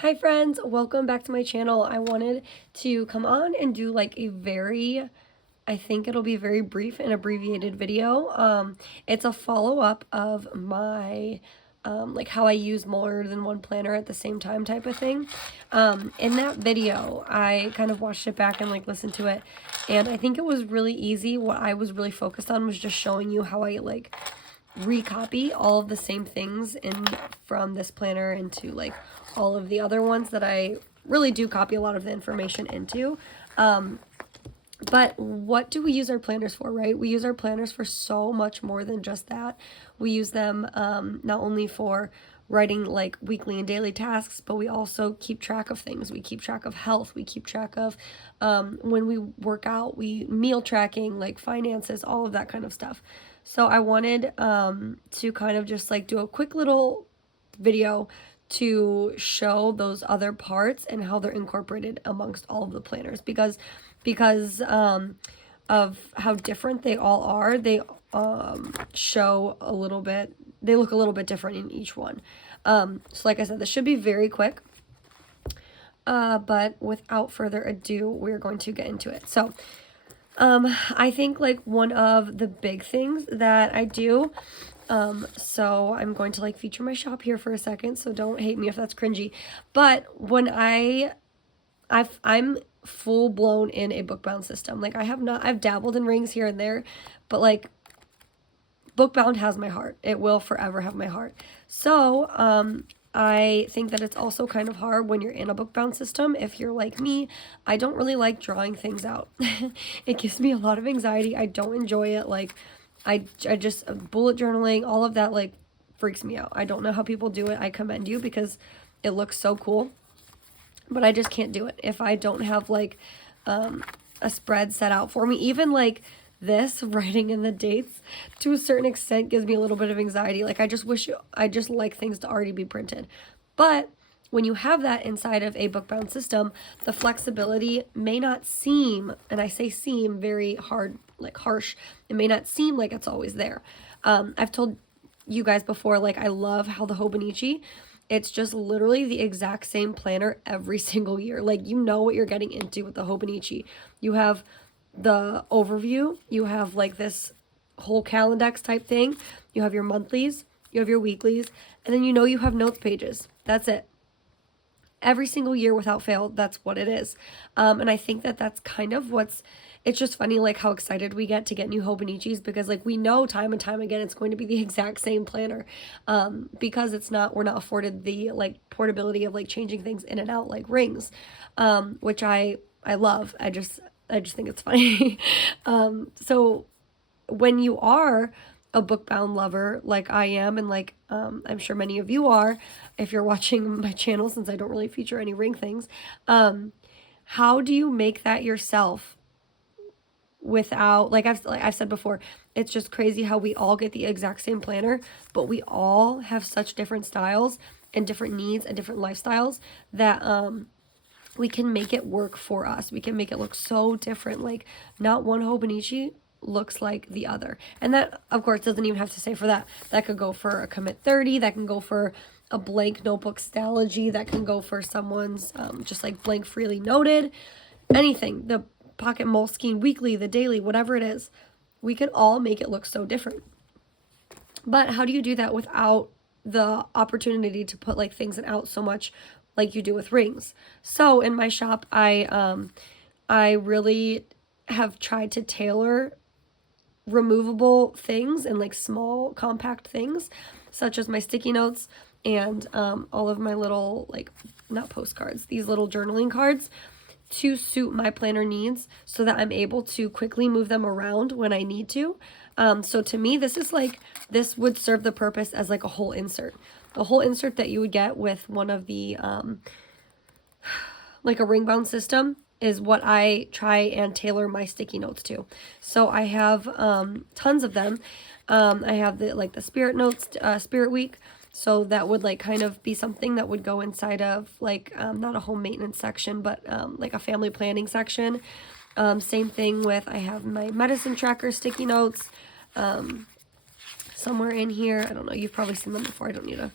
Hi friends, welcome back to my channel. I wanted to come on and do like a I think it'll be a very brief and abbreviated video. It's a follow-up of my like how I use more than one planner at the same time type of thing. In that video, I kind of watched it back and like listened to it, and I think it was really easy. What I was really focused on was just showing you how I like recopy all of the same things in from this planner into like all of the other ones that I really do copy a lot of the information into. But what do we use our planners for, right? We use our planners for so much more than just that. We use them not only for writing like weekly and daily tasks, but we also keep track of things. We keep track of health. We keep track of when we work out, we meal tracking, like finances, all of that kind of stuff. So I wanted to kind of just like do a quick little video to show those other parts and how they're incorporated amongst all of the planners because of how different they all are. They show a little bit, they look a little bit different in each one. So like I said, this should be very quick. But without further ado, we're going to get into it. So I think like one of the big things that I do, so I'm going to like feature my shop here for a second, so don't hate me if that's cringy. But when I'm full blown in a Bookbound system. Like I've dabbled in rings here and there, but like Bookbound has my heart. It will forever have my heart. So, I think that it's also kind of hard when you're in a Bookbound system. If you're like me, I don't really like drawing things out. It gives me a lot of anxiety. I don't enjoy it. Like, I just, bullet journaling, all of that, like, freaks me out. I don't know how people do it. I commend you because it looks so cool, but I just can't do it if I don't have like a spread set out for me. Even like this, writing in the dates to a certain extent gives me a little bit of anxiety. Like I just like things to already be printed. But when you have that inside of a Bookbound system, the flexibility may not seem, and I say seem very hard, like harsh, it may not seem like it's always there. I've told you guys before, like I love how the Hobonichi, it's just literally the exact same planner every single year. Like you know what you're getting into with the Hobonichi. You have the overview, you have like this whole Calendex type thing, you have your monthlies, you have your weeklies, and then you know you have notes pages. That's it. Every single year without fail, that's what it is. And I think that that's kind of it's just funny like how excited we get to get new Hobonichis because like we know time and time again it's going to be the exact same planner, because we're not afforded the like portability of like changing things in and out like rings, which I love. I just think it's funny. So when you are a Bookbound lover like I am, and like I'm sure many of you are if you're watching my channel, since I don't really feature any ring things, how do you make that yourself without, like I've said before, it's just crazy how we all get the exact same planner, but we all have such different styles and different needs and different lifestyles that we can make it work for us. We can make it look so different. Like not one Hobonichi looks like the other. And that, of course, doesn't even have to say for that. That could go for a Commit 30. That can go for a blank notebook Stalogy. That can go for someone's just like blank freely noted. Anything. The Pocket Moleskine weekly, the daily, whatever it is. We can all make it look so different. But how do you do that without the opportunity to put like things out so much like you do with rings? So in my shop, I really have tried to tailor removable things and like small compact things such as my sticky notes and all of my little, like, not postcards, these little journaling cards, to suit my planner needs so that I'm able to quickly move them around when I need to. So to me, this would serve the purpose as like a whole insert. The whole insert that you would get with one of the like a ring bound system is what I try and tailor my sticky notes to. So I have tons of them. I have the spirit notes, spirit week. So that would like kind of be something that would go inside of like not a home maintenance section, but like a family planning section. Same thing with, I have my medicine tracker sticky notes somewhere in here. I don't know, you've probably seen them before. I don't need to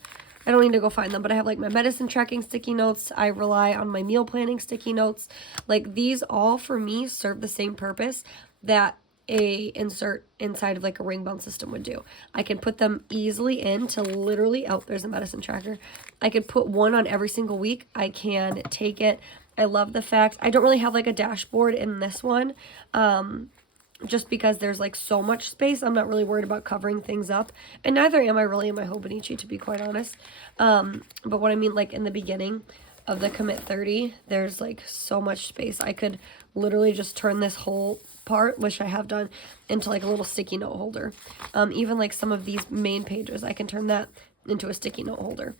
I don't need to go find them, but I have like my medicine tracking sticky notes. I rely on my meal planning sticky notes. Like these all for me serve the same purpose that a insert inside of like a ring bound system would do. I can put them easily into literally, oh, there's a medicine tracker. I could put one on every single week. I can take it. I love the fact I don't really have like a dashboard in this one. Just because there's like so much space, I'm not really worried about covering things up, and neither am I really in my Hobonichi, to be quite honest. But what I mean, like in the beginning of the Commit 30, there's like so much space. I could literally just turn this whole part, which I have done, into like a little sticky note holder. Even like some of these main pages, I can turn that into a sticky note holder.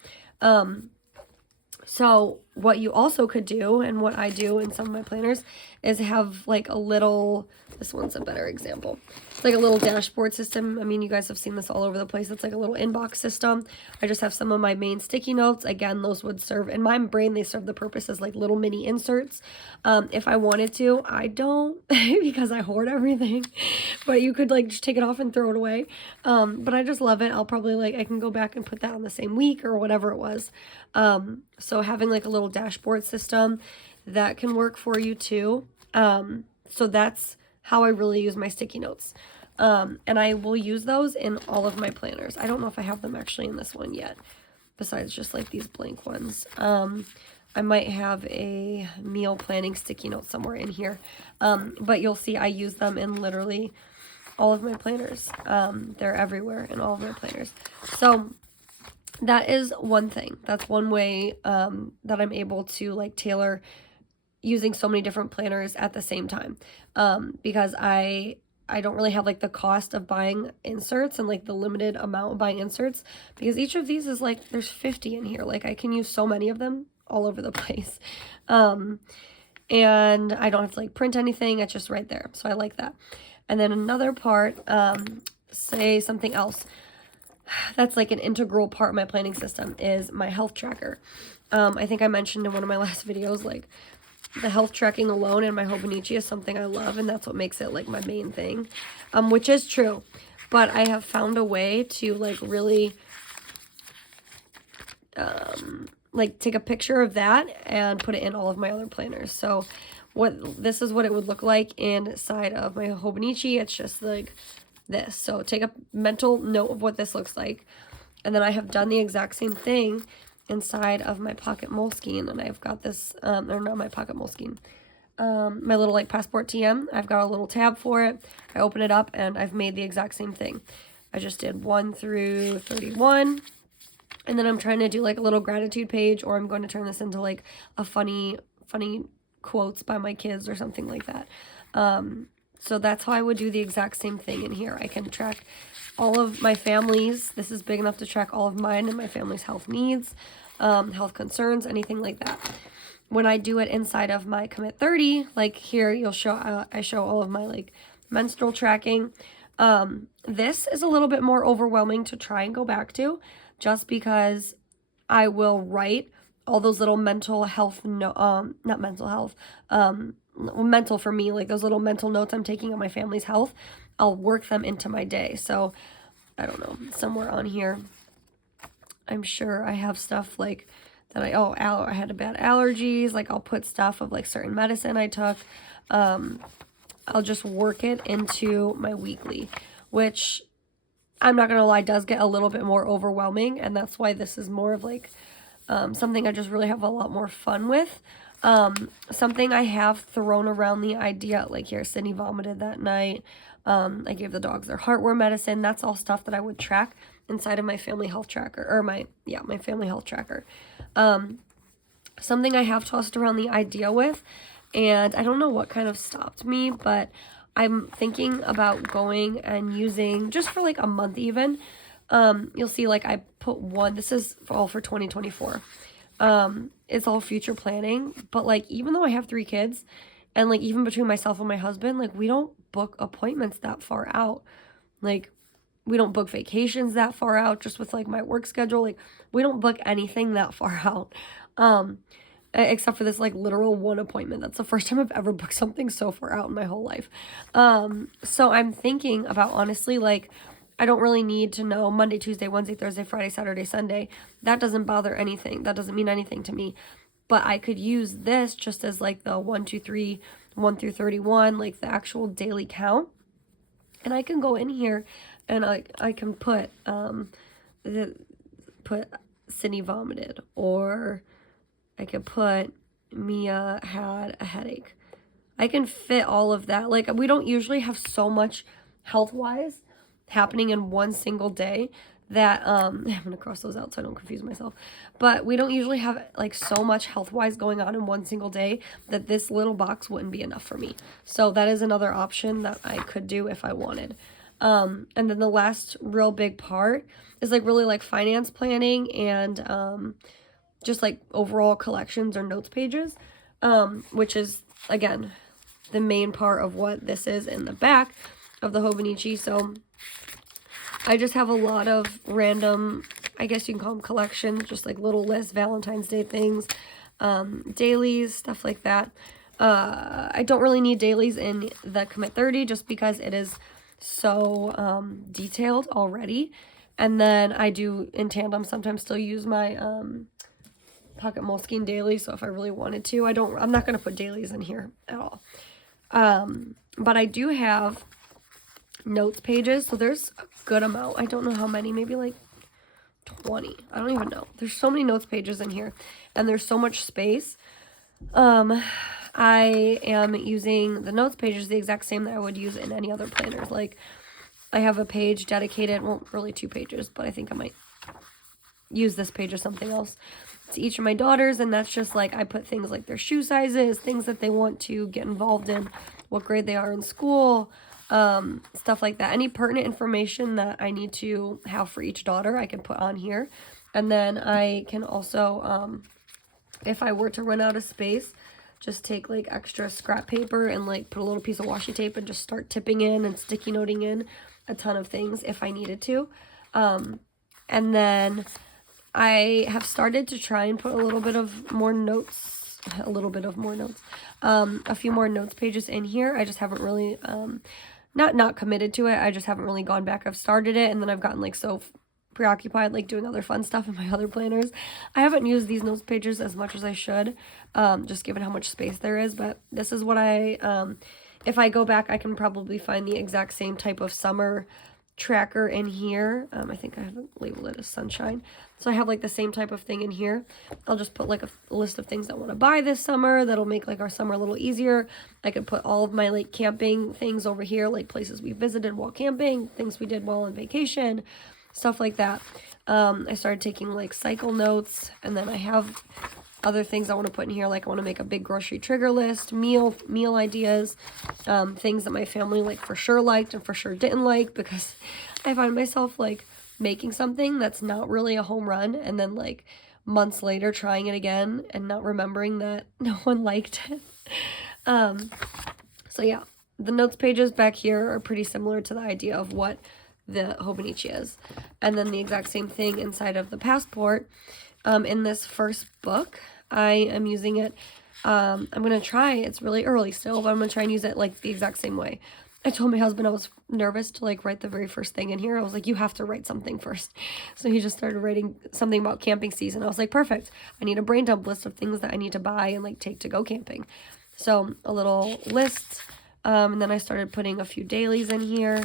So what you also could do, and what I do in some of my planners, is have like a little, this one's a better example. It's like a little dashboard system. I mean, you guys have seen this all over the place. It's like a little inbox system. I just have some of my main sticky notes. Again, those would serve, in my brain, they serve the purpose as like little mini inserts. If I wanted to, I don't because I hoard everything, but you could like just take it off and throw it away. But I just love it. I'll probably like, I can go back and put that on the same week or whatever it was. So having like a little dashboard system, that can work for you too. So that's how I really use my sticky notes. And I will use those in all of my planners. I don't know if I have them actually in this one yet, besides just like these blank ones. I might have a meal planning sticky note somewhere in here. But you'll see I use them in literally all of my planners. They're everywhere in all of my planners. So that is one thing. That's one way that I'm able to like tailor using so many different planners at the same time, because I don't really have like the cost of buying inserts and like the limited amount of buying inserts, because each of these is like, there's 50 in here. Like I can use so many of them all over the place. And I don't have to like print anything. It's just right there. So I like that. And then another part, say something else that's like an integral part of my planning system, is my health tracker. I think I mentioned in one of my last videos, like the health tracking alone in my Hobonichi is something I love, and that's what makes it like my main thing, which is true. But I have found a way to like really like take a picture of that and put it in all of my other planners. So this is what it would look like inside of my Hobonichi. It's just like this. So take a mental note of what this looks like. And then I have done the exact same thing inside of my pocket Moleskine, and I've got this, or not my pocket Moleskine, my little like passport TM. I've got a little tab for it. I open it up and I've made the exact same thing. I just did 1 through 31, and then I'm trying to do like a little gratitude page, or I'm going to turn this into like a funny quotes by my kids or something like that. So that's how I would do the exact same thing in here. I can track all of my family's. This is big enough to track all of mine and my family's health needs, health concerns, anything like that. When I do it inside of my Commit 30, like here, I show all of my like menstrual tracking. This is a little bit more overwhelming to try and go back to, just because I will write all those little mental health, not mental health, mental for me, like those little mental notes I'm taking on my family's health. I'll work them into my day. So I don't know, somewhere on here, I'm sure I have stuff like that. I had a bad allergies. Like I'll put stuff of like certain medicine I took. I'll just work it into my weekly, which I'm not going to lie, does get a little bit more overwhelming. And that's why this is more of like something I just really have a lot more fun with. Something I have thrown around the idea, like here, Sydney vomited that night. I gave the dogs their heartworm medicine. That's all stuff that I would track inside of my family health tracker, or my family health tracker. Something I have tossed around the idea with, and I don't know what kind of stopped me, but I'm thinking about going and using, just for like a month even, you'll see like I put one, this is all for 2024. It's all future planning, but like even though I have 3 kids, and like even between myself and my husband, like we don't book appointments that far out. Like we don't book vacations that far out, just with like my work schedule. Like we don't book anything that far out. Except for this like literal one appointment. That's the first time I've ever booked something so far out in my whole life. So I'm thinking about honestly like I don't really need to know Monday, Tuesday, Wednesday, Thursday, Friday, Saturday, Sunday. That doesn't bother anything. That doesn't mean anything to me. But I could use this just as like the 1, 2, 3, 1 through 31, like the actual daily count. And I can go in here and I can put Sydney vomited, or I could put Mia had a headache. I can fit all of that. Like, we don't usually have so much health-wise happening in one single day that, I'm going to cross those out so I don't confuse myself. But we don't usually have, like, so much health-wise going on in one single day that this little box wouldn't be enough for me. So that is another option that I could do if I wanted. And then the last real big part is, like, really, like, finance planning and, just, like, overall collections or notes pages, which is, again, the main part of what this is in the back of the Hobonichi. So I just have a lot of random, I guess you can call them collections, just like little lists, Valentine's Day things, dailies, stuff like that. I don't really need dailies in the Commit 30 just because it is so detailed already. And then I do, in tandem, sometimes still use my Pocket Moleskine daily. So if I really wanted to, I'm not going to put dailies in here at all. But I do have notes pages, so there's a good amount. I don't know how many, maybe like 20. I don't even know. There's so many notes pages in here, and there's so much space. I am using the notes pages the exact same that I would use in any other planners. Like, I have a page dedicated, well, really 2 pages, but I think I might use this page or something else to each of my daughters, and that's just like I put things like their shoe sizes, things that they want to get involved in, what grade they are in school, stuff like that. Any pertinent information that I need to have for each daughter, I can put on here. And then I can also, if I were to run out of space, just take like extra scrap paper and like put a little piece of washi tape and just start tipping in and sticky noting in a ton of things if I needed to. And then I have started to try and put a little bit of more notes, a few more notes pages in here. I just haven't really, not committed to it. I just haven't really gone back. I've started it and then I've gotten like so preoccupied like doing other fun stuff in my other planners. I haven't used these notes pages as much as I should, just given how much space there is. But this is what if I go back, I can probably find the exact same type of summer tracker in here. I think I haven't labeled it as sunshine. So I have like the same type of thing in here. I'll just put like a list of things I want to buy this summer that'll make like our summer a little easier. I could put all of my like camping things over here, like places we visited while camping, things we did while on vacation, stuff like that. I started taking like cycle notes, and then I have other things I want to put in here, like I want to make a big grocery trigger list, meal ideas, things that my family like for sure liked and for sure didn't like, because I find myself like making something that's not really a home run and then like months later trying it again and not remembering that no one liked it. So yeah, the notes pages back here are pretty similar to the idea of what the Hobonichi is. And then the exact same thing inside of the passport. In this first book, I am using it, I'm going to try, it's really early still, but I'm going to try and use it like the exact same way. I told my husband I was nervous to like write the very first thing in here. I was like, you have to write something first. So he just started writing something about camping season. I was like, perfect. I need a brain dump list of things that I need to buy and like take to go camping. So a little list. And then I started putting a few dailies in here.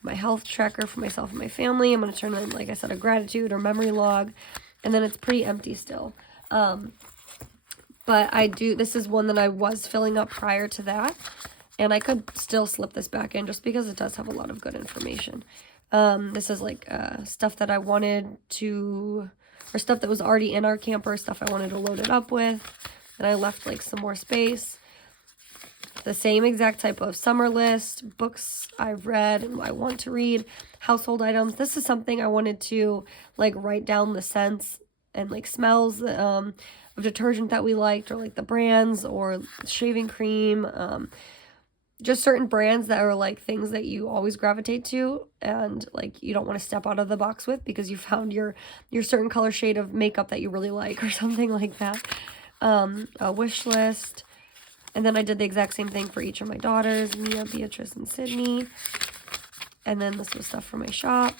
My health tracker for myself and my family. I'm going to turn in, like I said, a gratitude or memory log. And then it's pretty empty still. But this is one that I was filling up prior to that. And I could still slip this back in just because it does have a lot of good information. This is like stuff that I wanted to, or stuff that was already in our camper, stuff I wanted to load it up with. And I left like some more space. The same exact type of summer list, books I've read and I want to read, household items. This is something I wanted to like write down the scents and like smells of detergent that we liked, or like the brands or shaving cream, just certain brands that are like things that you always gravitate to and like you don't want to step out of the box with because you found your certain color shade of makeup that you really like or something like that. A wish list. And then I did the exact same thing for each of my daughters, Mia, Beatrice, and Sydney. And then this was stuff for my shop.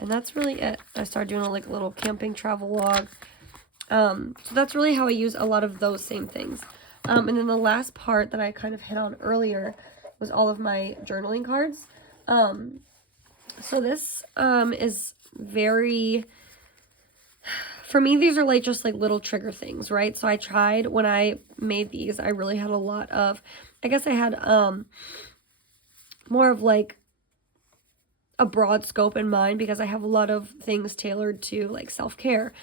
And that's really it. I started doing like a little camping travel log. So that's really how I use a lot of those same things. And then the last part that I kind of hit on earlier was all of my journaling cards. So this is very, for me, these are like just like little trigger things, right? So I tried, when I made these, I really had a lot of, I guess I had more of like a broad scope in mind, because I have a lot of things tailored to like self-care.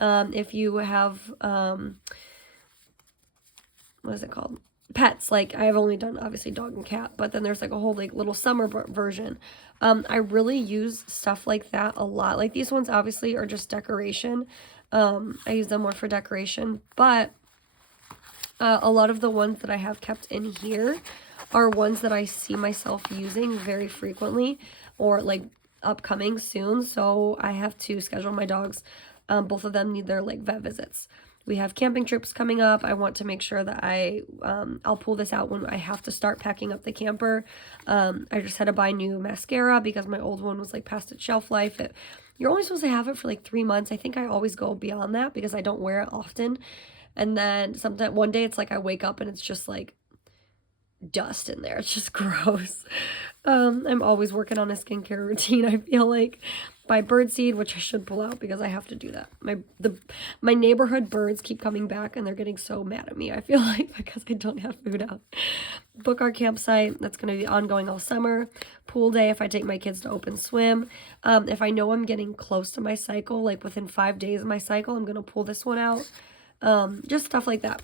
If you have, what is it called? Pets. Like, I've only done obviously dog and cat, but then there's like a whole like little summer version. I really use stuff like that a lot. Like, these ones obviously are just decoration. I use them more for decoration, but a lot of the ones that I have kept in here are ones that I see myself using very frequently, or like upcoming soon. So I have to schedule my dogs. Both of them need their like vet visits. We have camping trips coming up. I want to make sure that I'll pull this out when I have to start packing up the camper. I just had to buy new mascara because my old one was like past its shelf life. You're only supposed to have it for like 3 months. I think I always go beyond that because I don't wear it often. And then sometimes one day it's like I wake up and it's just like dust in there. It's just gross. I'm always working on a skincare routine, I feel like. Buy birdseed, which I should pull out because I have to do that. My neighborhood birds keep coming back and they're getting so mad at me, I feel like, because I don't have food out. Book our campsite. That's going to be ongoing all summer. Pool day if I take my kids to open swim. If I know I'm getting close to my cycle, like within 5 days of my cycle, I'm going to pull this one out. Just stuff like that.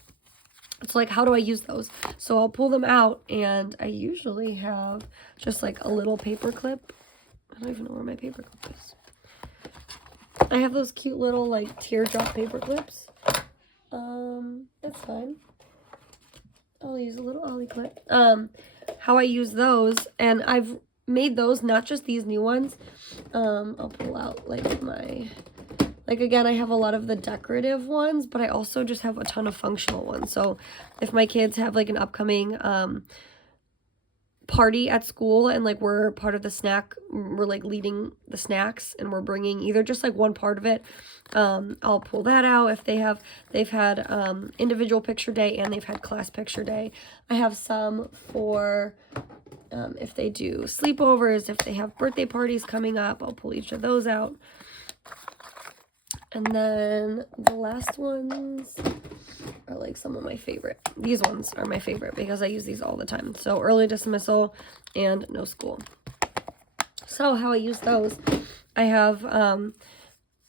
It's like, how do I use those? So I'll pull them out, and I usually have just like a little paper clip. I don't even know where my paper clip is. I have those cute little like teardrop paper clips. That's fine. I'll use a little ollie clip. How I use those, and I've made those, not just these new ones. I'll pull out like my, like, again, I have a lot of the decorative ones, but I also just have a ton of functional ones. So if my kids have like an upcoming party at school and like we're part of the snack, we're like leading the snacks and we're bringing either just like one part of it, I'll pull that out. If they've had individual picture day and they've had class picture day. I have some for if they do sleepovers, if they have birthday parties coming up, I'll pull each of those out. And then the last ones are like some of my favorite. These ones are my favorite because I use these all the time. So early dismissal and no school. So how I use those, I have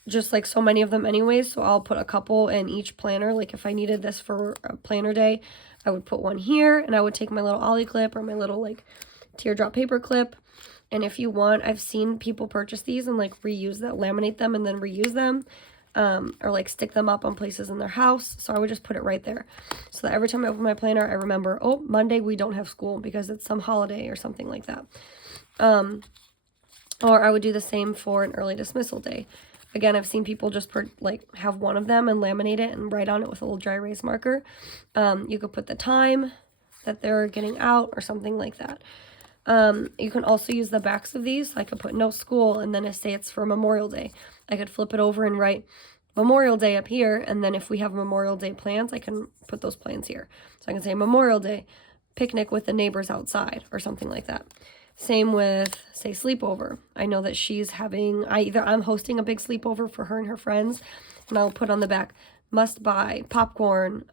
just like so many of them anyways. So I'll put a couple in each planner. Like if I needed this for a planner day, I would put one here, and I would take my little ollie clip or my little like teardrop paper clip. And if you want, I've seen people purchase these and like reuse that, laminate them and then reuse them. Or like stick them up on places in their house. So I would just put it right there, so that every time I open my planner, I remember, oh, Monday we don't have school because it's some holiday or something like that. Or I would do the same for an early dismissal day. Again, I've seen people just like have one of them and laminate it and write on it with a little dry erase marker. You could put the time that they're getting out or something like that. You can also use the backs of these. I could put no school, and then say it's for Memorial Day, I could flip it over and write Memorial Day up here, and then if we have Memorial Day plans, I can put those plans here. So I can say Memorial Day picnic with the neighbors outside or something like that. Same with, say, sleepover. I know that she's having, I'm hosting a big sleepover for her and her friends, and I'll put on the back, must buy popcorn,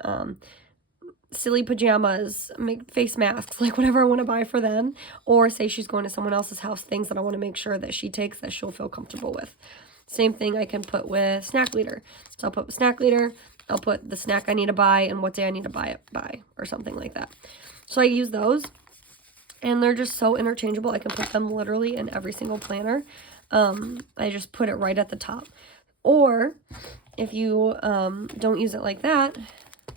silly pajamas, make face masks, like whatever I want to buy for them. Or say she's going to someone else's house, things that I want to make sure that she takes that she'll feel comfortable with. Same thing I can put with snack leader. So I'll put snack leader, I'll put the snack I need to buy and what day I need to buy it by, or something like that. So I use those, and they're just so interchangeable. I can put them literally in every single planner. I just put it right at the top. Or if you don't use it like that,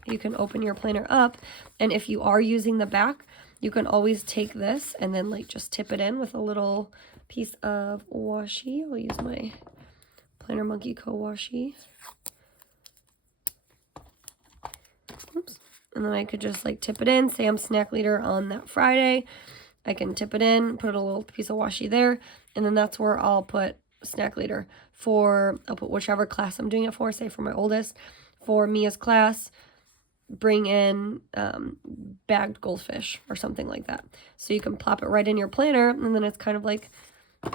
you can open your planner up, and if you are using the back, you can always take this and then like just tip it in with a little piece of washi. I'll use my Planner Monkey Co. washi. Oops. And then I could just like tip it in, say I'm snack leader on that Friday. I can tip it in, put a little piece of washi there, and then that's where I'll put snack leader I'll put whichever class I'm doing it for, say for my oldest, for Mia's class, bring in bagged goldfish or something like that. So you can plop it right in your planner, and then it's kind of like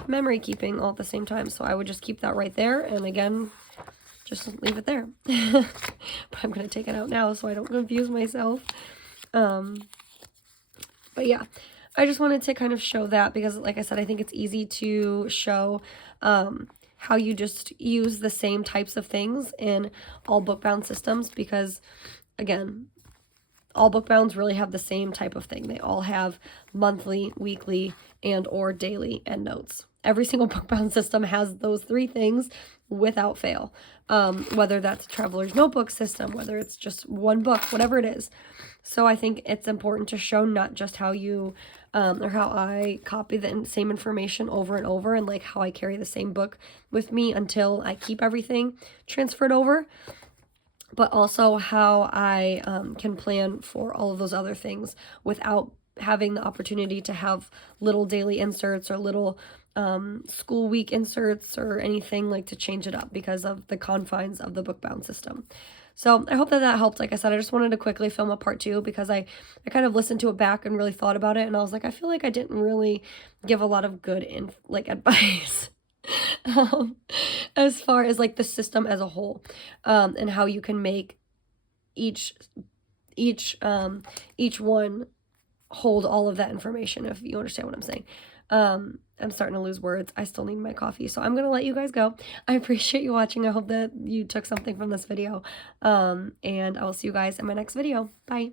memory keeping all at the same time. So I would just keep that right there, and again, just leave it there. But I'm going to take it out now so I don't confuse myself. But yeah, I just wanted to kind of show that because, like I said, I think it's easy to show how you just use the same types of things in all Bookbound systems because, again, all Bookbounds really have the same type of thing. They all have monthly, weekly, and or daily endnotes. Every single Bookbound system has those three things without fail. Whether that's a Traveler's Notebook system, whether it's just one book, whatever it is. So I think it's important to show not just how you or how I copy the same information over and over and like how I carry the same book with me until I keep everything transferred over, but also how I can plan for all of those other things without having the opportunity to have little daily inserts or little school week inserts or anything like to change it up because of the confines of the Bookbound system. So I hope that helped. Like I said, I just wanted to quickly film a part 2 because I kind of listened to it back and really thought about it, and I was like, I feel like I didn't really give a lot of good advice. As far as like the system as a whole, and how you can make each one hold all of that information, if you understand what I'm saying. I'm starting to lose words. I still need my coffee, so I'm gonna let you guys go. I appreciate you watching. I hope that you took something from this video, and I will see you guys in my next video. Bye.